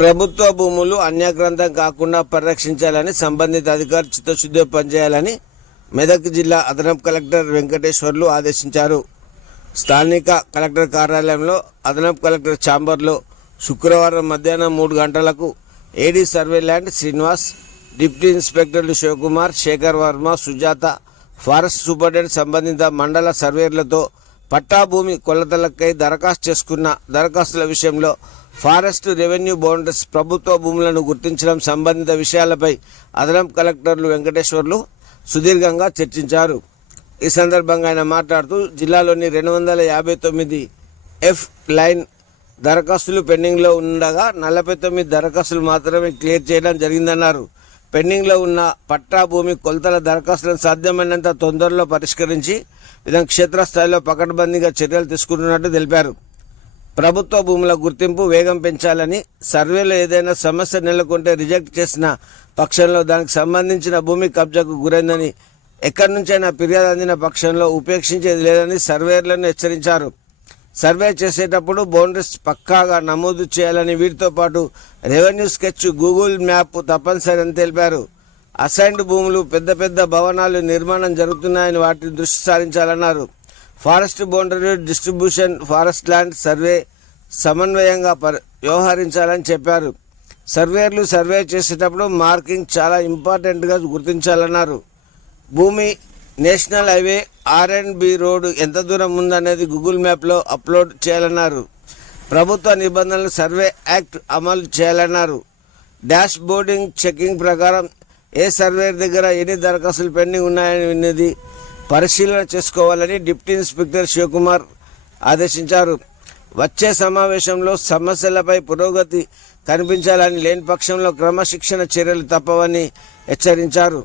ప్రభుత్వ భూములు అన్యాక్రాంతం కాకుండా పరిరక్షించాలని సంబంధిత అధికారులు చిత్తశుద్ధితో పనిచేయాలని మెదక్ జిల్లా అదనపు కలెక్టర్ వెంకటేశ్వర్లు ఆదేశించారు. స్థానిక కలెక్టర్ కార్యాలయంలో అదనపు కలెక్టర్ ఛాంబర్లో శుక్రవారం మధ్యాహ్నం 3 గంటలకు ఏడీ సర్వేల్యాండ్ శ్రీనివాస్, డిప్యూటీ ఇన్స్పెక్టర్లు శివకుమార్, శేఖర్ వర్మ, సుజాత, ఫారెస్ట్ సూపరింటెండెంట్ సంబంధిత మండల సర్వేర్లతో పట్టా భూమి కొలతలకై దరఖాస్తు చేసుకున్న దరఖాస్తుల విషయంలో ఫారెస్ట్, రెవెన్యూ బౌండరీస్, ప్రభుత్వ భూములను గుర్తించడం సంబంధిత విషయాలపై అదనపు కలెక్టర్లు వెంకటేశ్వర్లు సుదీర్ఘంగా చర్చించారు. ఈ సందర్భంగా ఆయన మాట్లాడుతూ జిల్లాలోని 259 ఎఫ్ లైన్ దరఖాస్తులు పెండింగ్లో ఉండగా 49 దరఖాస్తులు మాత్రమే క్లియర్ చేయడం జరిగిందన్నారు. పెండింగ్లో ఉన్న పట్టా భూమి కొలతల దరఖాస్తులను సాధ్యమైనంత తొందరలో పరిష్కరించి విధంగా క్షేత్రస్థాయిలో పకడ్బందీగా చర్యలు తీసుకుంటున్నట్టు తెలిపారు. ప్రభుత్వ భూముల గుర్తింపు వేగం పెంచాలని, సర్వేలో ఏదైనా సమస్య నెలకొంటే రిజెక్ట్ చేసిన పక్షంలో దానికి సంబంధించిన భూమి కబ్జాకు గురైందని, ఎక్కడి నుంచైనా ఫిర్యాదు అందిన పక్షంలో ఉపేక్షించేది లేదని సర్వేయర్లను హెచ్చరించారు. సర్వే చేసేటప్పుడు బౌండరీస్ పక్కాగా నమోదు చేయాలని, వీటితో పాటు రెవెన్యూ స్కెచ్, గూగుల్ మ్యాప్ తప్పనిసరి అని తెలిపారు. అసైన్డ్ భూములు, పెద్ద పెద్ద భవనాలు నిర్మాణం జరుగుతున్నాయని వాటిని దృష్టి సారించాలన్నారు. Forest boundary distribution, forest land survey సమన్వయంగా వ్యవహరించాలని చెప్పారు. సర్వేయర్లు సర్వే చేసేటప్పుడు మార్కింగ్ చాలా ఇంపార్టెంట్గా గుర్తించాలన్నారు. భూమి నేషనల్ హైవే, R&B రోడ్డు ఎంత దూరం ఉందనేది గూగుల్ మ్యాప్లో అప్లోడ్ చేయాలన్నారు. ప్రభుత్వ నిబంధనలు, సర్వే యాక్ట్ అమలు చేయాలన్నారు. డాష్ బోర్డింగ్ చెకింగ్ ప్రకారం ఏ సర్వేయర్ దగ్గర ఎన్ని దరఖాస్తులు పెండింగ్ ఉన్నాయనేది పరిశీలన చేసుకోవాలని డిప్యూటీ ఇన్స్పెక్టర్ శివకుమార్ ఆదేశించారు. వచ్చే సమావేశంలో సమస్యలపై పురోగతి కనిపించాలని, లేని పక్షంలో క్రమశిక్షణ చర్యలు తప్పవని హెచ్చరించారు.